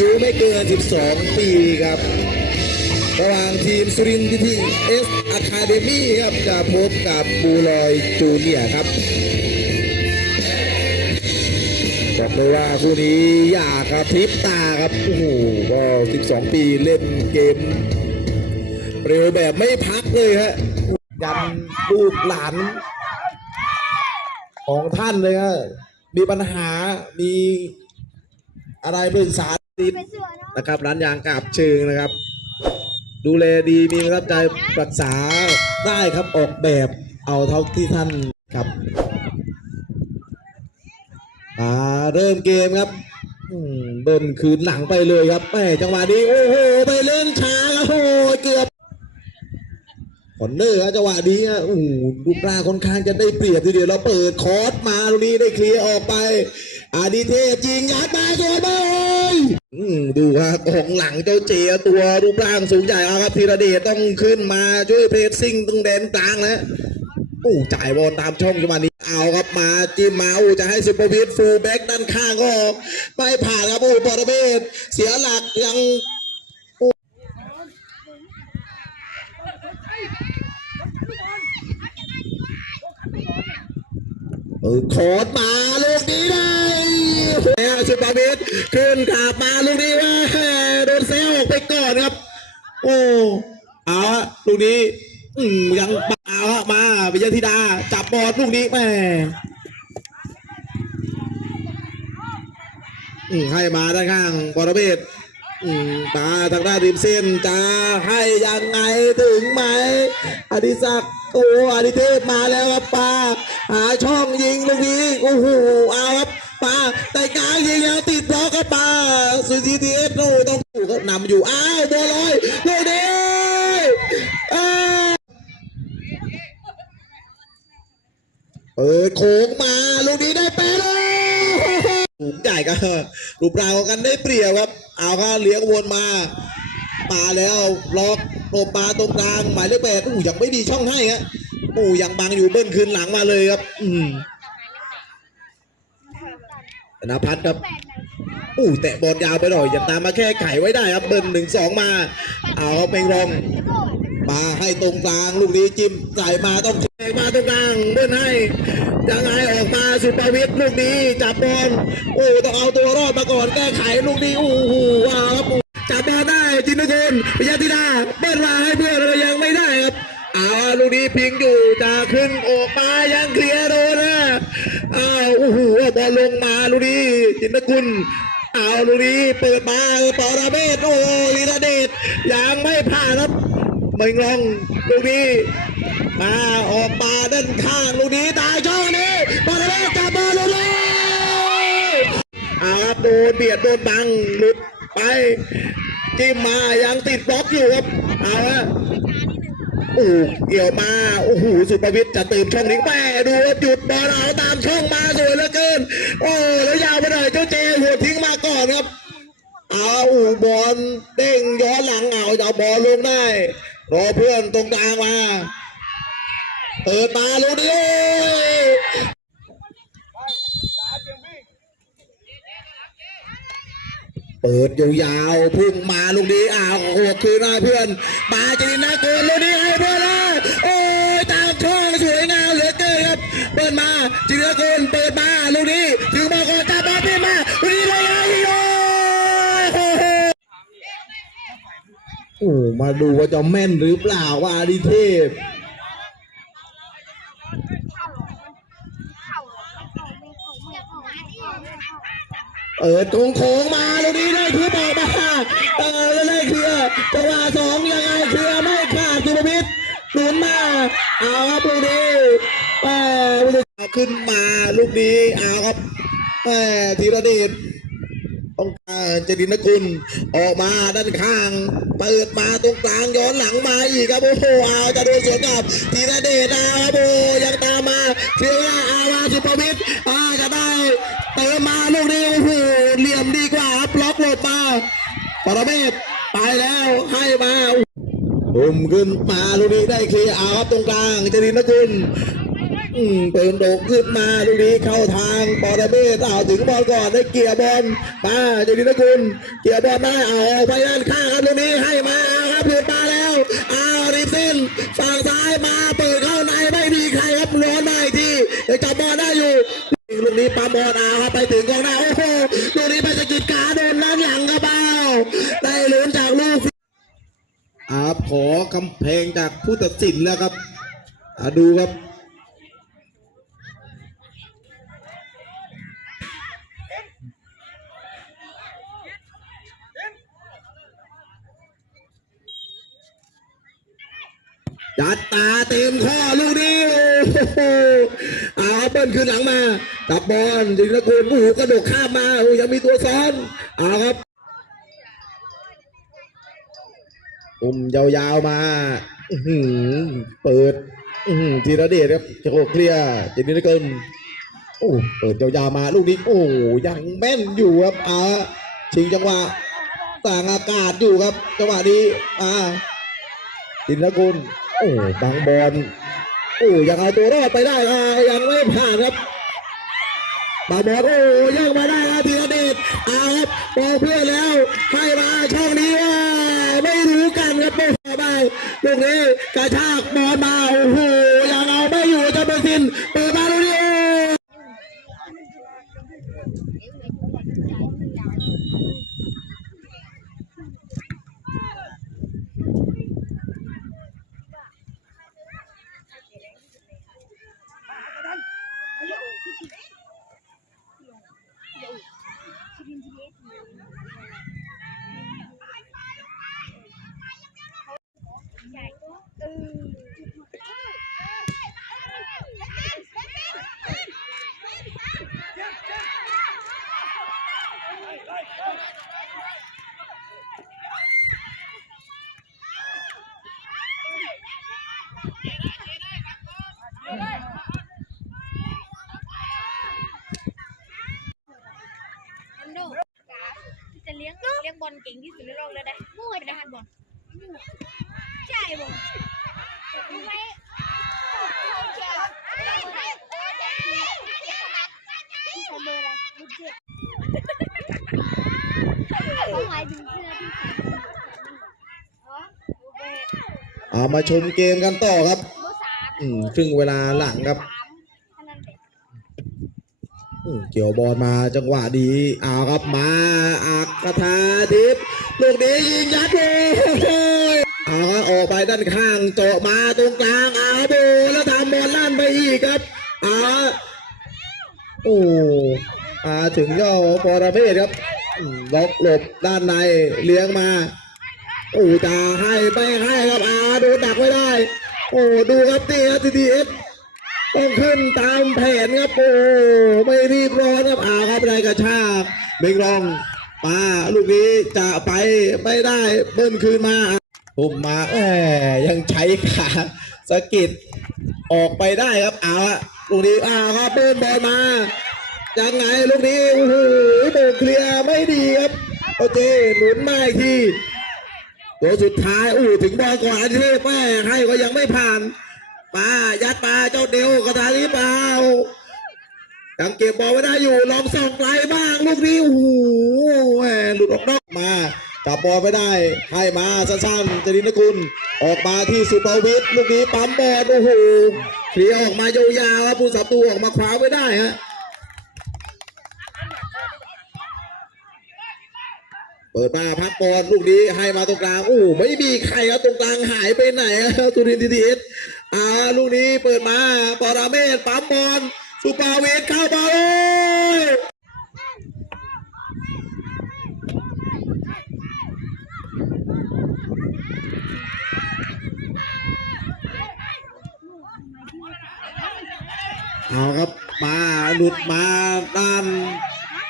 ยุไม่เกิน 12 ปีครับระหว่างทีมสุรินทร์ที่เอสอะคาเดมี่ครับจะพบกับบูลอยจูเนียครับบอกเลยว่าคู่นี้อยากครับพริบตาครับโอ้โหก็ 12 ปีเล่นเกม เร็วแบบไม่พักเลยฮะยันลูกหลาน ของท่านเลยฮะมีปัญหามี อะไรปรึกษาติดนะครับร้านยางกาบเชิงนะครับ ดูแลดีมีรับใจปรักษาได้ครับออกแบบเอาเท่าที่ท่านครับอ่าเริ่มเกมครับอืมเบิ้ลคืนหลังไปเลยครับแม่จังหวะนี้โอ้โหไปเล่นช้าครับโอ้โหเกือบคอนเนอร์ครับจังหวะนี้ฮะโอ้โหรูปร่างค่อนข้างจะได้เปรียบทีเดียวเราเปิดคอร์สมาตรงนี้ได้เคลียร์ออกไป อาดิเทจริงยัดมาสวยมากเลยอืมดูครับของหลังเจ้าเจตัวรูปร่างสูงใหญ่เอาครับธีรเดชต้องขึ้นมาช่วยเพรสซิ่งตรงแดนกลางแล้วโอ้จ่ายบอลตามช่องจังหวะนี้เอาครับมาจิ้มมาโอ้จะให้สุภวิทย์ฟูลแบ็กด้านข้างก็ไม่ผ่านครับโอ้ปอร์เบศเสียหลักยัง เออ โคดมาลูกนี้ได้แล้วสุปาวิทขึ้นขามาลูกนี้ว่าโดนเซลออกไปก่อนครับ โอ้เอาฮะลูกนี้ยังเอาฮะมาวิยธิดา จับบอลลูกนี้แม่ให้มาด้านข้างบอระเบศมาทางด้านริมเส้นจะให้ยังไงถึงไหมอดิศักดิ์ โอ้อดิเทพมาแล้วครับปาหาช่องยิงลูกนี้โอ้โหเอาครับปาแต่กลางยิงแล้วติดบล็อกครับปาสุทีทีเอสโอ้ต้องถูกนำอยู่อ้าวบอลลอยลูกนี้อ้าวเปิดโค้งมาลูกนี้ได้แปดเลยสูงใหญ่ก็รูปร่างของกันได้เปรียบครับ เอาก็เลี้ยงวนมามาแล้วล็อก หลบมาตรงกลางหมายเลขแปดอู้ยังไม่ดีช่องให้ฮะอู้ยังบังอยู่เบิ้ลคืนหลังมาเลยครับ อืมธนพัฒน์ครับอู้แตะบอลยาวไปหน่อยยังตามมาแค่ไขไว้ได้ครับเบิ้ลหนึ่งสองมา เอาเป็นรอง มาให้ตรงกลางลูกนี้จิ้มใส่มาต้องแทงมาตรงกลางเบิ้ลให้ยังไงออกมาสุภวิทย์ลูกนี้จับบอลโอ้ต้องเอาตัวรอดมาก่อนแก้ไขลูกนี้โอ้โหว้าวครับ จับบอลได้จินตกุลปิยธิดาเบิ้ลมาให้เพื่อนเรายังไม่ได้ครับเอาลูกนี้พิงอยู่จะขึ้นออกมายังเคลียร์โดนนะอ้าวโอ้โหบอลลงมาลูกนี้จินตกุลเอาลูกนี้เปิดมาปอระเบศโอ้ลีระเดชยังไม่ผ่านครับเมิงลองลูกนี้มาออกมาด้านข้างลูกนี้ตายช่องนี้ปอระเบศจับบอลลงเลยอาครับโดนเบียดโดนบังหลุดไป จิ้มมายังติดบล็อกอยู่ครับเอาละโอ้เกี่ยวมาโอ้โหสุภวิทย์จะเติมช่องนี้แม่ดูครับหยุดบอลเอาตามช่องมาสวยเหลือเกิน โอ้แล้วยาวไปหน่อยเจ้าเจหัวทิ้งมาก่อนครับเอาบอลเด้งย้อนหลังเอาจะเอาบอลลงได้รอเพื่อนตรงกลางมาเปิดมาลูกนี้ เปิดยาวๆพุ่งมาลูกนี้อ้าวโอ้คืนมาเพื่อนมาจีนนะโกนลูกนี้ให้เพื่อนแล้วโอ้ยตามช่องสวยงามเหลือเกินครับเปิดมาจีนนะโกนเปิดมาลูกนี้ถึงมาก่อนจับบอลเปิดมาลูกนี้เลยไงโอ้โหโอ้มาดูว่าจะแม่นหรือเปล่าว่าอาดิเทพ เปิดโค้งโค้งมาลูกนี้ได้คือบอกมาเออแล้วได้เคลียร์จังหวะสองยังไงเคลียร์ไม่ขาดสุภวิทย์หนุนมาเอาครับลูกนี้แม่ลูกขึ้นมาลูกนี้เอาครับแม่ธีรเดชต้องการเจดินคุณออกมาด้านข้าง เปิดมาตรงกลางย้อนหลังมาอีกครับโอ้โหเอาจะโดนสวนกลับธีรเดชนะครับโอ้ยังตามมาเคลียร์ว่าอาวาสุภวิทย์อาจะได้เติมมาลูกนี้ ครับล็อกหลบมาปรเมศไปแล้วให้มาปุ่มขึ้นมาลูกนี้ได้เคลียร์เอาครับตรงกลางจรินกุลอืมเปิดโดกขึ้นมาลูกนี้เข้าทางปอระเมศเอาถึงบอลก่อนได้เกียร์บอลมาเจดีนะคุณเกียร์บอลมาเอาไปด้านข้างครับลูกนี้ให้มาครับหลุดมาแล้วเอาริมเส้นฝั่งซ้ายมาเปิดเข้าในไม่มีใครครับร้อนมาอีกทียังจับบอลได้อยู่ลูกนี้ปาบอลเอาครับไปถึงกองหน้าโอ้โหาเดนด้านหลังกระเบาได้ลุ้นจากลูกอาขอคำเพลงจากผู้ตัดสินแล้วครับอาดูครับ จัดตาเต็มข้อลูกนี้โอ้โหเอาครับเบิ้ลขึ้นหลังมาจับบอลจิงตะกูลโอ้โหกระโดดข้ามมาโอ้ยังมีตัวซ้อนเอาครับอุ้มยาวๆมาอือหือเปิดอื้อหือธีระเดชครับจะโคเคลียร์เจนินเกินโอ้เปิดยาวๆมาลูกนี้โอ้ยังแม่นอยู่ครับอ่าชิงจังหวะต่างอากาศอยู่ครับจังหวะนี้อ่าจินทกุล โอ้บางบอลโอ้ยังเอาตัวรอดไปได้อ่ายังไม่ผ่านครับบางบอลโอ้ยังมาได้ครับธีรเดชเอาครับบอกเพื่อนแล้วให้มาช่องนี้ว่าไม่รู้กันครับไม่พอไปลูกนี้กระชากบอลมาโอ้โหยังเอาไม่อยู่จะเป็นสินเปิดมาลูกนี้โอ้ อันโด จะเลี้ยงเลี้ยงบอลเก่งที่สุดในโลกเลยได้เป็นนักบอลใช่บอลไม่ที่ใส่เบอร์อะไรลูกเจ็ด เอามาชมเกมกันต่อครับ อืมครึ่งเวลาหลังครับเกี่ยวบอลมาจังหวะดีเอาครับมาอากทาทิพลูกนี้ยิงยัดเลยเอาครับออกไปด้านข้างเจาะมาตรงกลางเอาโบแล้วทำบอลลั่นไปอีกครับเอาโอ้อาถึงเจ้าปรเมศครับ อืมล็อกหลบด้านในเลี้ยงมาโอ้จะให้ไม่ให้ครับอาดนดักไม่ได้ โอ้ดูครับนี่ครับทีทีเอสต้องขึ้นตามแผนครับโอ้ไม่รีบร้อนครับอาครับได้กระชากเบงรองมาลูกนี้จะไปไม่ได้เบิ้ลคืนมาปุ่มมาแหมยังใช้ขาสะกิดออกไปได้ครับเอาละลูกนี้อาครับเบิ้ลบอลมา ยังไงลูกนี้โอ้โหโดนเคลียร์ไม่ดีครับโอเคหนุนมาอีกทีตัวสุดท้ายอู้ถึงบอลก่อนอันเทพแม่ให้ก็ยังไม่ผ่านมายัดมาเจ้าเดียวกระทานี้เปล่ายังเก็บบอลไว้ได้อยู่ลองส่องไกลบ้างลูกนี้โอ้โหแหมหลุดออกนอกมาจับบอลไม่ได้ให้มาสั้นๆจรินกุลออกมาที่สุภวิทย์ลูกนี้ปั๊มบอลโอ้โหเคลียร์ออกมายาวๆผู้สับตัวออกมาคว้าไว้ได้ฮะ เปิดมาพักบอลลูกนี้ให้มาตรงกลางโอ้ไม่มีใครครับตรงกลางหายไปไหนครับตุรินทีทีเอสอ่าลูกนี้เปิดมาปอราเมศปั๊มบอลสุปาเวทเข้ามาเลยเอาครับ มาหลุดมาด้าน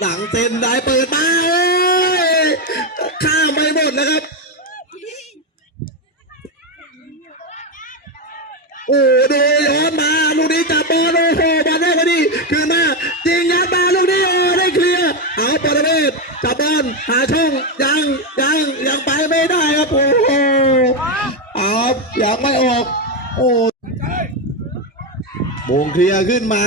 หลังเส้นได้เปิด หาช่องยังยังยังไปไม่ได้ครับโอ้โหเอายังไม่ออกโอ้วงเคลียร์ขึ้นมา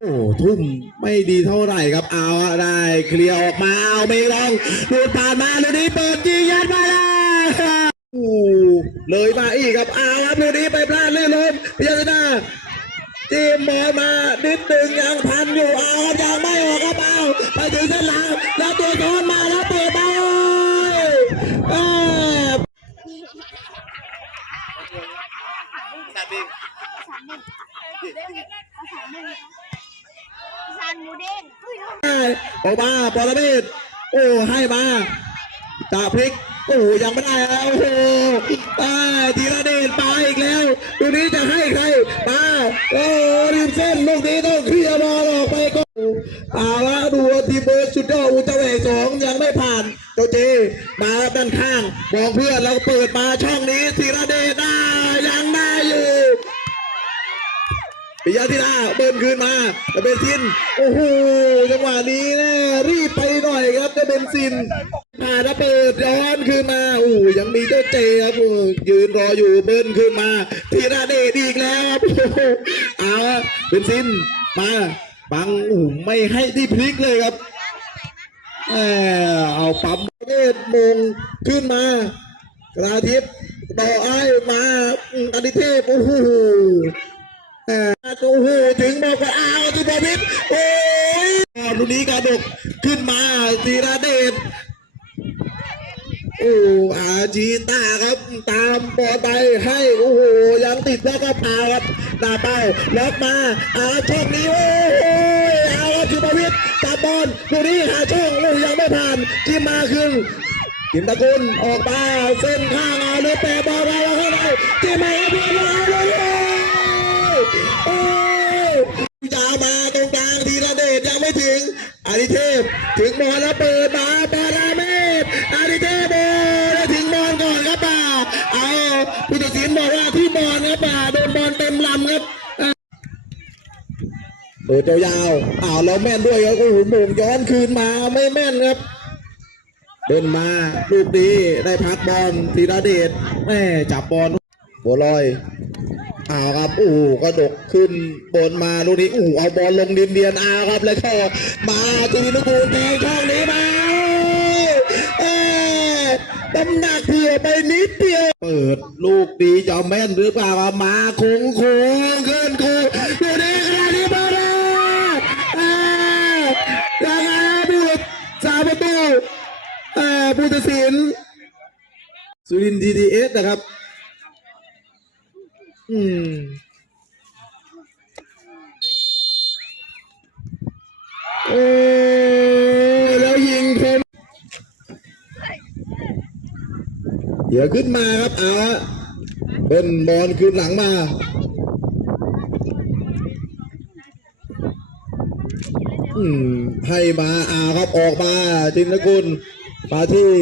โอ้ทุ่มไม่ดีเท่าไหร่ครับเอาได้เคลียร์ออกมาเอาไม่ลองหลุดผ่านมาลูกนี้เปิดยิงยัดมา เลยมาอีกครับเอาครับลูกนี้ไปพลาดเลื่นล้มพิจารณาจิ้มบอลมานิดหนึ่งยังพันอยู่เอาครับยังไม่ออกครับเอาไปถึงเส้นหลังแล้วตัวโดนมาแล้วเปิดไปเอ้ยซานหมูเด้งอุ้ยลูกออกมาปอลมิดโอ้ให้มา จ่าพลิกโอ้ยังไม่ได้แล้วโอ้โหตายทีละเดชปาอีกแล้วลูกนี้จะให้ใครมาโอ้ริมเส้นลูกนี้ต้องเคลียร์บอลออกไปก็เอาละดูทีมเบอร์ชุดยอดอุจเวกสองยังไม่ผ่านโจเจมาด้านข้างมองเพื่อนแล้วเปิดมาช่องนี้ทีละเดชได้ยังได้อยู่ปิยะธิดาเบิร์นคืนมาจะเป็นซิน โอ้โหจังหวะนี้นะรีบไปหน่อยครับจะเป็นซิน เปิดย้อนคืนมาโอ้ยังมีเจ้าเจครับยืนรออยู่เบิร์นคืนมาธีระเดชอีกแล้วครับเอาเป็นซินมาบังอ้โหไม่ให้ที่พลิกเลยครับเอาปั๊มเวทมงขึ้นมากราทิพย์ต่อไอ้มาอืมอดิเทพโอ้โหโอ้โหถึงบอกว่าอ้าวที่บอพิษโอ้ยลูกนี้กระดกขึ้นมาธีระเดช โอ้อาจีต้าครับ ตามบอลไปให้โอ้โหยังติดแล้วก็พาครับหน้าเป้าล็อกมาอาช่องนี้โอ้โหเอาครับที่บอพิษจับบอลลูนี้หาช่องโอ้ยังไม่ผ่านจิมมาขึ้นกินตะกุลออกมาเส้นข้างอาหรือแปบอลมาแล้วข้างในจิมมาครับเพื่อนเราเลยโอ้ยยาวมาตรงกลางธีระเดชยังไม่ถึงอาดิเทพถึงบอลแล้วเปิด ปิดยาวๆอ้าวแล้วแม่นด้วยครับโอ้โหโมงย้อนคืนมาไม่แม่นครับเดินมาลูกนี้ได้พักบอลธีระเดชแม่จับบอลบัวลอยอ้าวครับโอ้โหก็ดกขึ้นบนมาลูกนี้โอ้โหเอาบอลลงดินเดียนอ้าวครับแล้วก็มาจีนุกูลแทงช่องนี้มาเอ้ยน้ำหนักเผื่อไปนิดเดียวเปิดลูกดีจะแม่นหรือเปล่ามาโค้งโค้งขึ้นโค้งลูนี้ขนาด ผู้ตัดสิน สุรินทีดีเอสนะครับ อืมโอ้แล้วยิงเพนเดี๋ยวขึ้นมาครับ เอาฮะเป็นบอลคืนหลังมาอืมให้มาอาครับออกมาจินกุล มาที่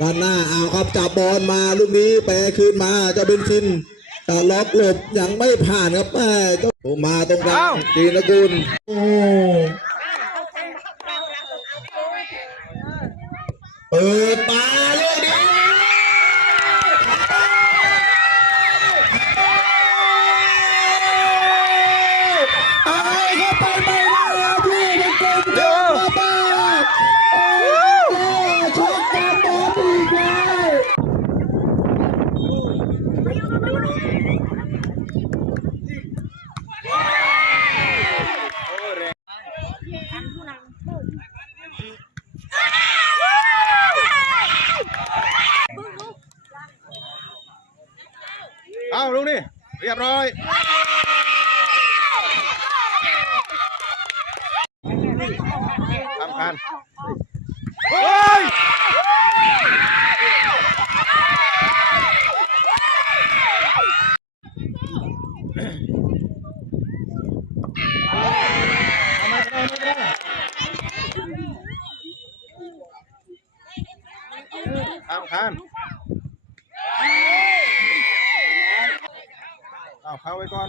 ด้านหน้าเอาครับจับบอลมาลูกนี้แปรคืนมาจะเป็นชินแต่ล็อกหลบยังไม่ผ่านครับแม่ต้องมาตรงกลางจินกุลโอ้เปิดมาลูกนี้เอาเข้าไปไม่ได้แล้วพี่เป็นเกมเดียวมาโอ้โหช็อตบอลบอลอีกแล้ว เอาลุงนี่เรียบร้อยทำคันเฮ้ย ข้ามข้ามเอาเข้าไว้ก่อน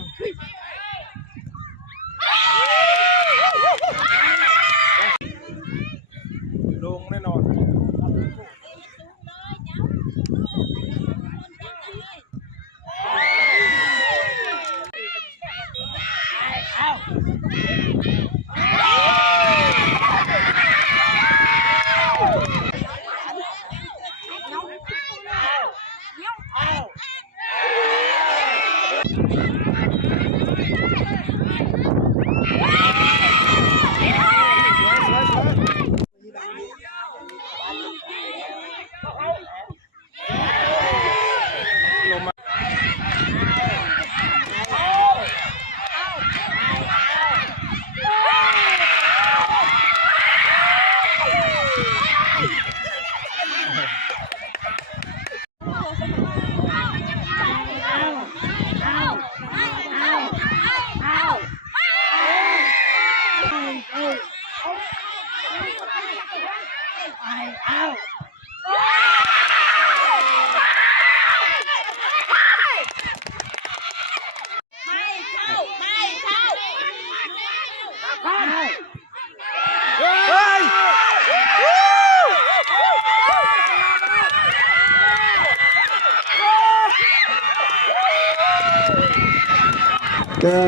ก็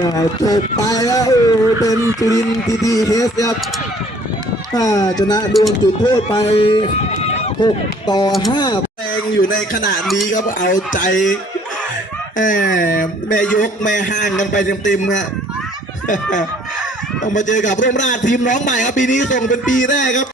จบไปแล้วโอ้เป็นจุรินทีทีเฮสครับชนะดวลจุดโทษไป 6 ต่อ 5แรงอยู่ในขณะนี้ครับเอาใจแหมแม่ยกแม่ห้างกันไปเต็มๆครับต้องมาเจอกับร่มราชทีมน้องใหม่ครับ ปีนี้ส่งเป็นปีแรกครับ